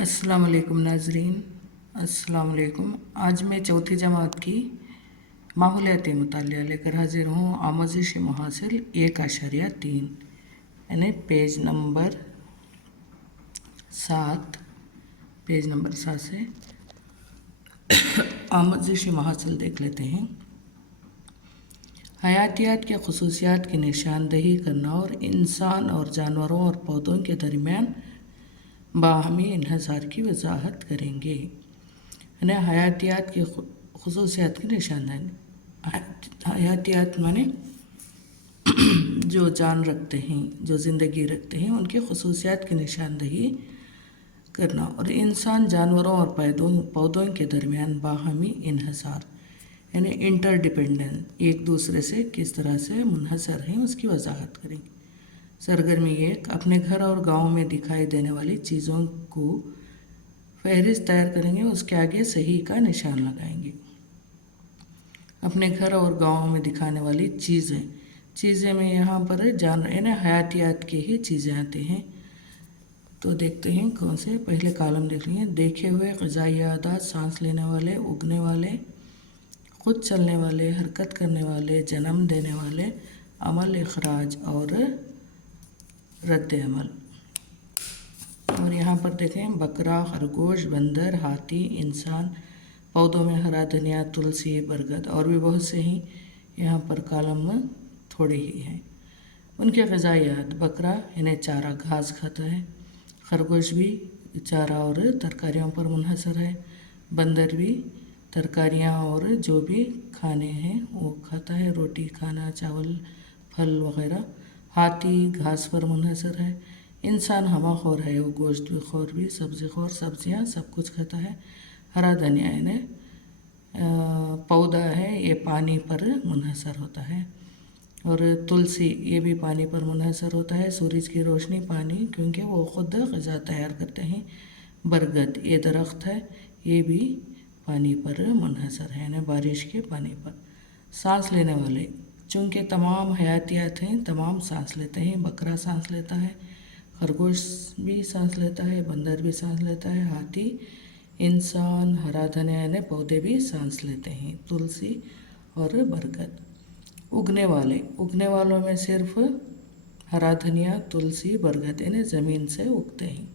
अस्सलाम वालेकुम नाजरीन, अस्सलाम वालेकुम। आज मैं चौथी जमात की माहौलियाती मुतालिया लेकर हाजिर हूँ। आमोज़िश मुहासिल 1.3 यानी पेज नंबर 7 से आमोज़िश मुहासिल देख लेते हैं। हयातियात के खसूसियात की निशानदही करना और इंसान और जानवरों और पौधों के दरमियान बाहमी इन्हसार की वजाहत करेंगे। यानी हयातियात की खसूसियात की निशानदही। हयातियात माने जो जान रखते हैं, जो ज़िंदगी रखते हैं, उनके खसूसियात की निशानदही करना और इंसान, जानवरों और पौधों के दरमियान बाहमी इन्हसार यानी इंटरडिपेंडेंस, एक दूसरे से किस तरह से मुनहसर हैं उसकी वजाहत करेंगे। सरगर्मी 1, अपने घर और गांव में दिखाई देने वाली चीज़ों को फहरिस्त तैयार करेंगे, उसके आगे सही का निशान लगाएंगे। अपने घर और गांव में दिखाने वाली चीज़ें में यहाँ पर यानी हयातियात की ही चीज़ें आती हैं। तो देखते हैं कौन से। पहले कॉलम देख लेंगे। देखे हुए ग़िज़ाई आदात, सांस लेने वाले, उगने वाले, खुद चलने वाले, हरकत करने वाले, जन्म देने वाले, अमल, इखराज और रद्द अमल। और यहाँ पर देखें बकरा, खरगोश, बंदर, हाथी, इंसान, पौधों में हरा धनिया, तुलसी, बरगद और भी बहुत से ही यहाँ पर कॉलम थोड़े ही हैं। उनके ग़िज़ायात, बकरा इन्हें चारा घास खाता है, खरगोश भी चारा और तरकारियों पर मुनहसर है, बंदर भी तरकारियाँ और जो भी खाने हैं वो खाता है, रोटी, खाना, चावल, फल वग़ैरह। हाथी घास पर मुनहसर है। इंसान हवाखोर है, वो गोश्त भी खौर भी, सब्ज़ी खौर, सब्ज़ियाँ सब कुछ खाता है। हरा धनिया यानी पौधा है, ये पानी पर मुनहसर होता है। और तुलसी ये भी पानी पर मुनहसर होता है। सूरज की रोशनी, पानी, क्योंकि वो ख़ुद ग़िज़ा तैयार करते हैं। बरगद ये दरख्त है, ये भी पानी पर मुनहसर है, यानी बारिश के पानी पर। सांस लेने वाले, चूँकि तमाम हयातियात हैं, तमाम सांस लेते हैं। बकरा सांस लेता है, खरगोश भी सांस लेता है, बंदर भी सांस लेता है, हाथी, इंसान, हरा धनिया यानी पौधे भी सांस लेते हैं, तुलसी और बरगद। उगने वालों में सिर्फ हरा धनिया, तुलसी, बरगद यानी ज़मीन से उगते हैं।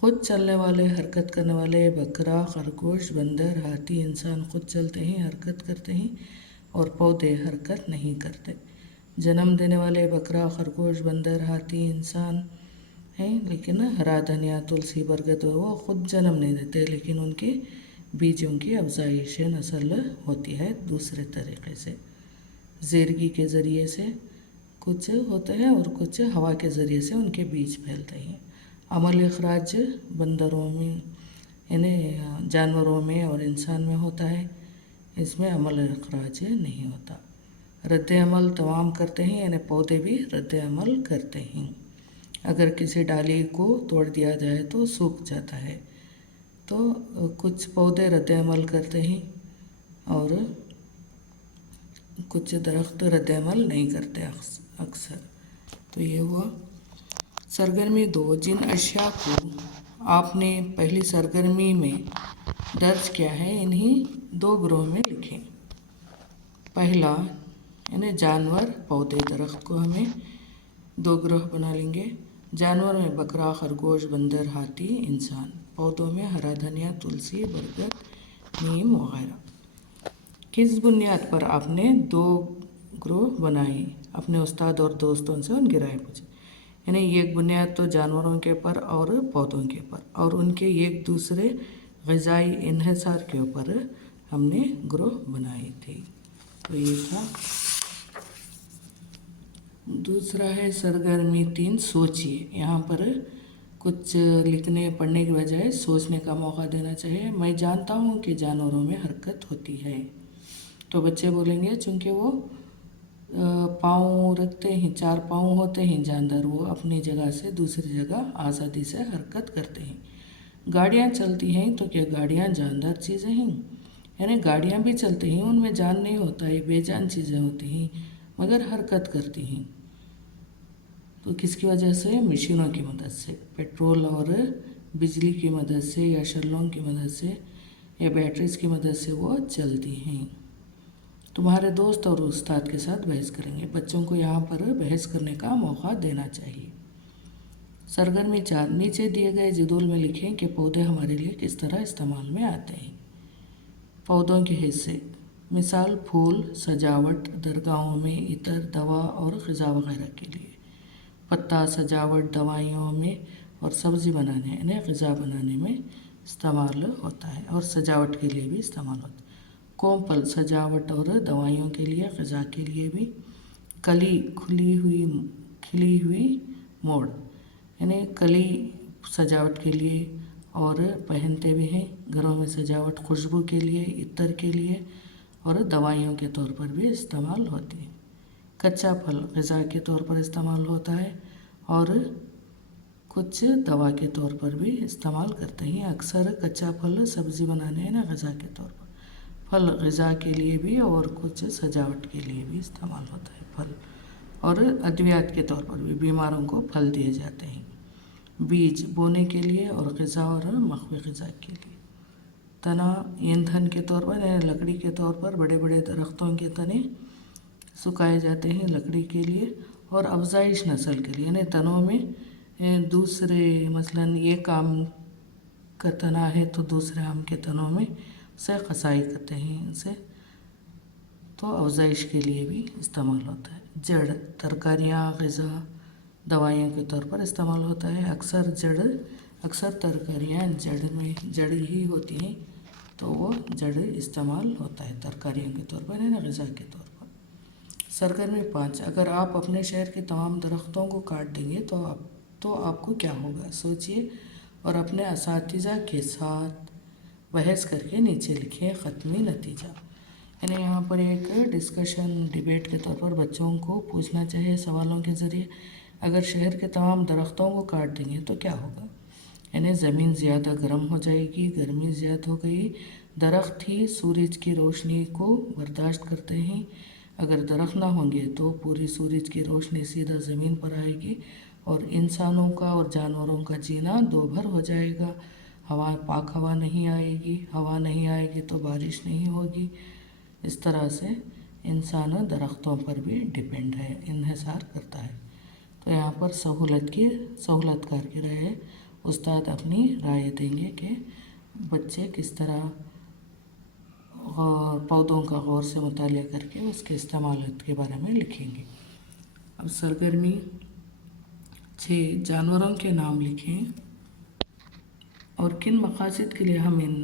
खुद चलने वाले, हरकत करने वाले, बकरा, खरगोश, बंदर, हाथी, इंसान खुद चलते हैं, हरकत करते हैं और पौधे हरकत नहीं करते। जन्म देने वाले बकरा, खरगोश, बंदर, हाथी, इंसान हैं, लेकिन हरा धनिया, तुलसी, बरगद वो खुद जन्म नहीं देते, लेकिन उनके बीजों की अफजाइश नस्ल होती है दूसरे तरीक़े से। ज़ेरगी के ज़रिए से कुछ होते हैं और कुछ हवा के ज़रिए से उनके बीज फैलते हैं। अमल इखराज बंदरों में यानी जानवरों में और इंसान में होता है, इसमें अमल इखराज नहीं होता। रद्द अमल तमाम करते हैं, यानी पौधे भी रद्द अमल करते हैं। अगर किसी डाली को तोड़ दिया जाए तो सूख जाता है, तो कुछ पौधे रद्द अमल करते हैं और कुछ दरख्त रद्द अमल नहीं करते अक्सर। तो ये हुआ। सरगर्मी 2, जिन अशिया को आपने पहली सरगर्मी में दर्ज किया है इन्हीं 2 ग्रोह में लिखें। पहला यानी जानवर, पौधे, दरख्त को हमें 2 ग्रोह बना लेंगे। जानवर में बकरा, खरगोश, बंदर, हाथी, इंसान। पौधों में हरा धनिया, तुलसी, बरगद, नीम वगैरह। किस बुनियाद पर आपने 2 ग्रोह बनाए? अपने उस्ताद और दोस्तों से उनकी राय पूछे। यानी एक बुनियाद तो जानवरों के ऊपर और पौधों के ऊपर और उनके एक दूसरे ग़िज़ाई इन्हिसार के ऊपर हमने ग्रोह बनाए थे। तो ये था। दूसरा है सरगर्मी 3, सोचिए। यहाँ पर कुछ लिखने पढ़ने की बजाय सोचने का मौका देना चाहिए। मैं जानता हूँ कि जानवरों में हरकत होती है। तो बच्चे बोलेंगे चूँकि वो पाँव रखते हैं, 4 पाँव होते हैं जानवर, वो अपनी जगह से दूसरी जगह आज़ादी से हरकत करते हैं। गाड़ियाँ चलती हैं, तो क्या गाड़ियाँ जानदार चीज़ें हैं? यानी गाड़ियाँ भी चलती हैं, उनमें जान नहीं होता है, बेजान चीज़ें होती हैं मगर हरकत करती हैं। तो किसकी वजह से? मशीनों की मदद से। पेट्रोल और बिजली की मदद से या शल्लों की मदद से या बैटरीज की मदद से वो चलती हैं। तुम्हारे दोस्त और उस्ताद के साथ बहस करेंगे। बच्चों को यहाँ पर बहस करने का मौका देना चाहिए। सरगर्मी 4, नीचे दिए गए जदूल में लिखें कि पौधे हमारे लिए किस तरह इस्तेमाल में आते हैं। पौधों के हिस्से, मिसाल फूल, सजावट, दरगाहों में इतर, दवा और ग़िज़ा वगैरह के लिए। पत्ता सजावट, दवाइयों में और सब्ज़ी बनाने यानी ग़िज़ा बनाने में इस्तेमाल होता है और सजावट के लिए भी इस्तेमाल होता है। कोंपल सजावट और दवाइयों के लिए, ग़िज़ा के लिए भी। कली खिली हुई मोड़ यानी कली सजावट के लिए और पहनते भी हैं, घरों में सजावट, खुशबू के लिए, इत्र के लिए और दवाइयों के तौर पर भी इस्तेमाल होती है। कच्चा फल ग़िज़ा के तौर पर इस्तेमाल होता है और कुछ दवा के तौर पर भी इस्तेमाल करते हैं। अक्सर कच्चा फल सब्ज़ी बनाने ना ग़िज़ा के तौर पर, फल ग़िज़ा के लिए भी और कुछ सजावट के लिए भी इस्तेमाल होता है फल। और अद्वियात के तौर पर भी बीमारों को फल दिए जाते हैं। बीज बोने के लिए और ग़िज़ा और मख्फी ग़िज़ा के लिए। तना ईंधन के तौर पर यानी लकड़ी के तौर पर बड़े बड़े दरख्तों के तने सुखाए जाते हैं लकड़ी के लिए और अफजाइश नस्ल के लिए यानी तनों में दूसरे मसलन एक आम का तना है तो दूसरे आम के तनों में से कसाई करते हैं उसे, तो अफजाइश के लिए भी इस्तेमाल होता है। जड़ तरकारियाँ, ग़िज़ा, दवाइयों के तौर पर इस्तेमाल होता है। अक्सर तरकारियाँ जड़ ही होती हैं तो वो जड़ इस्तेमाल होता है तरकारियों के तौर पर या ग़िज़ा के तौर पर। सरगर्मी 5, अगर आप अपने शहर के तमाम दरख्तों को काट देंगे तो आपको क्या होगा, सोचिए और अपने असातिज़ा के साथ बहस करके नीचे लिखें ख़त्मी नतीजा। यानी यहाँ पर एक डिस्कशन डिबेट के तौर पर बच्चों को पूछना चाहिए सवालों के ज़रिए, अगर शहर के तमाम दरख्तों को काट देंगे तो क्या होगा। यानी ज़मीन ज़्यादा गर्म हो जाएगी, गर्मी ज़्यादा हो गई। दरख्त ही सूरज की रोशनी को बर्दाश्त करते हैं। अगर दरख्त ना होंगे तो पूरी सूरज की रोशनी सीधा ज़मीन पर आएगी और इंसानों का और जानवरों का जीना दोभर हो जाएगा। पाक हवा नहीं आएगी, हवा नहीं आएगी तो बारिश नहीं होगी। इस तरह से इंसान दरख्तों पर भी डिपेंड है, इन्हिसार करता है। तो यहाँ पर सहूलतकार की राय है। उस्ताद अपनी राय देंगे कि बच्चे किस तरह पौधों का गौर से मुतालिया करके उसके इस्तेमाल के बारे में लिखेंगे। अब सरगर्मी 6, जानवरों के नाम लिखें और किन मकासद के लिए हम इन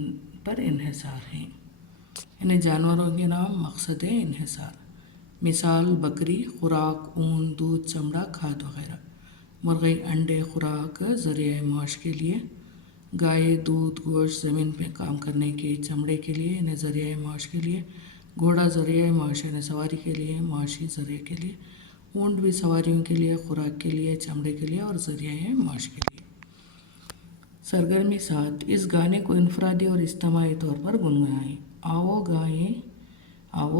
पर इन्हिसार हैं। यानी जानवरों के नाम, मकसद इन्हिसार। मिसाल बकरी, खुराक, ऊन, दूध, चमड़ा, खाद वगैरह। मुर्गी, अंडे, खुराक, ज़रिया माश के लिए। गाय, दूध, गोश्त, ज़मीन पे काम करने के, चमड़े के लिए यानी ज़रिया माश के लिए। घोड़ा ज़रिया माश यानी सवारी के लिए, माशी ज़रिए के लिए। ऊँट भी सवारियों के लिए, खुराक के लिए, चमड़े के लिए और ज़रिया माश के लिए। सरगर्मी 7, इस गाने को इनफरादी और इज्तिमाई तौर पर गुनगुनाएं। आओ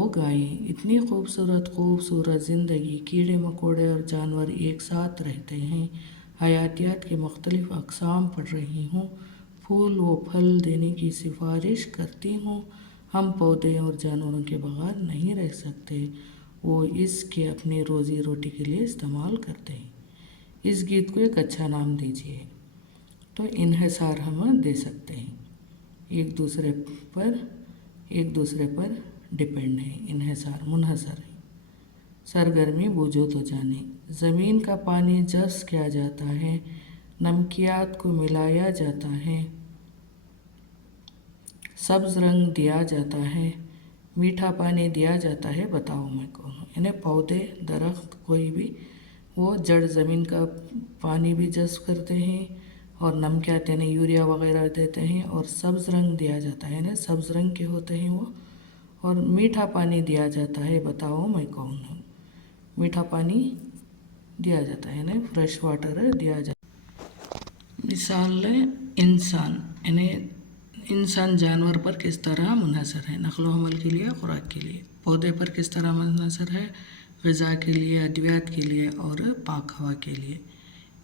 गाएं, इतनी खूबसूरत ज़िंदगी, कीड़े मकोड़े और जानवर एक साथ रहते हैं। हयातियात के मुख्तलिफ़ अक़साम पढ़ रही हूँ। फूल व फल देने की सिफारिश करती हूँ। हम पौधे और जानवरों के बगैर नहीं रह सकते, वो इसके अपनी रोज़ी रोटी के लिए इस्तेमाल करते हैं। इस गीत को एक अच्छा नाम दीजिए। तो इन्हिसार हम दे सकते हैं, एक दूसरे पर डिपेंड है, इन्हिसार मुनहसर है। सरगर्मी बूझो तो जाने, ज़मीन का पानी जज़्ब किया जाता है, नमकियात को मिलाया जाता है, सब्ज़ रंग दिया जाता है, मीठा पानी दिया जाता है, बताओ मैं कौन हूँ। यानी पौधे, दरख्त कोई भी वो जड़ ज़मीन का पानी भी जज़्ब करते हैं और नमकियात यानी यूरिया वगैरह देते हैं और सब्ज़ रंग दिया जाता है यानी सब्ज़ रंग के होते हैं वो, और मीठा पानी दिया जाता है, बताओ मैं कौन हूँ। मीठा पानी दिया जाता है यानी फ्रेश वाटर दिया जाता है। मिसाल इंसान यानी इंसान जानवर पर किस तरह मुनहसर है, नक़्ल हमल के लिए, खुराक के लिए। पौधे पर किस तरह मुनहसर है, ग़िज़ा के लिए, अद्वियात के लिए और पाक हवा के लिए।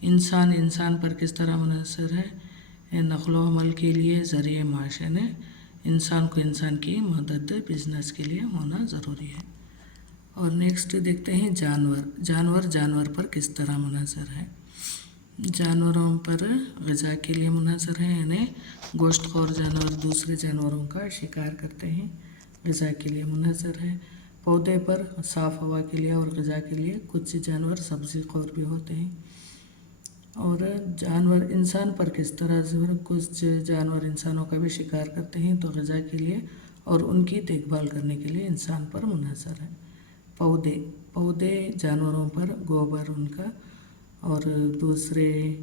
इंसान पर किस तरह मुनहसर है, نقل و حمل کے لیے ذریعہ معاش یعنی انسان کو انسان کی مدد بزنس کے لیے ہونا ضروری ہے۔ اور نیکسٹ دیکھتے ہیں جانور پر کس طرح منحصر ہے۔ جانوروں پر غذا کے لیے منحصر ہے یعنی گوشت خور جانور دوسرے جانوروں کا شکار کرتے ہیں، غذا کے لیے منحصر ہے۔ پودے پر صاف ہوا کے لیے اور غذا کے لیے، کچھ جانور سبزی خور بھی ہوتے ہیں۔ اور جانور انسان پر کس طرح کچھ جانور انسانوں کا بھی شکار کرتے ہیں تو غذا کے لیے اور ان کی دیکھ بھال کرنے کے لیے انسان پر منحصر ہے۔ پودے جانوروں پر گوبر ان کا اور دوسرے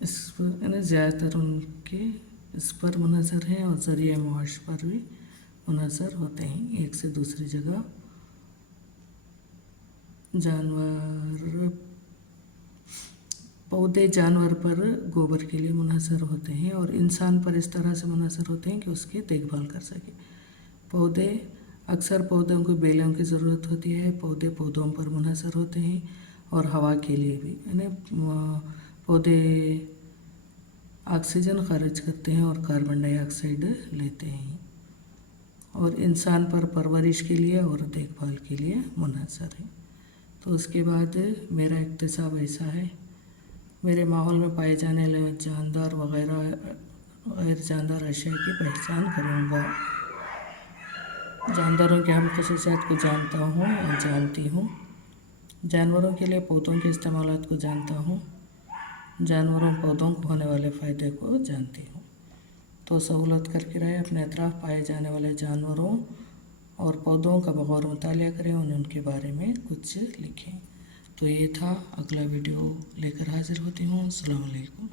اس پر یعنی زیادہ تر ان کے اس پر منحصر ہیں اور ذریعہ معاش پر بھی منحصر ہوتے ہیں۔ ایک سے دوسری جگہ پودے جانور پر گوبر کے لیے منحصر ہوتے ہیں اور انسان پر اس طرح سے منحصر ہوتے ہیں کہ اس کی دیکھ بھال کر سکے۔ اکثر پودوں کو بیلوں کی ضرورت ہوتی ہے، پودے پودوں پر منحصر ہوتے ہیں اور ہوا کے لیے بھی یعنی پودے آکسیجن خارج کرتے ہیں اور کاربن ڈائی آکسائڈ لیتے ہیں اور انسان پر پرورش کے لیے اور دیکھ بھال کے لیے منحصر ہے۔ تو اس کے بعد میرا اقتصاب ایسا ہے، میرے ماحول میں پائے جانے والے جاندار وغیرہ غیر جاندار اشیاء کی پہچان کروں گا، جانداروں کی اہم خصوصیات کو جانتا ہوں اور جانتی ہوں، جانوروں کے لیے پودوں کے استعمالات کو جانتا ہوں، جانوروں پودوں کو ہونے والے فائدے کو جانتی ہوں۔ تو سہولت کر کے رہے اپنے اطراف پائے جانے والے جانوروں اور پودوں کا بغور مطالعہ کریں، ان کے بارے میں کچھ لکھیں۔ تو یہ تھا، اگلا ویڈیو لے کر حاضر ہوتی ہوں۔ السلام علیکم۔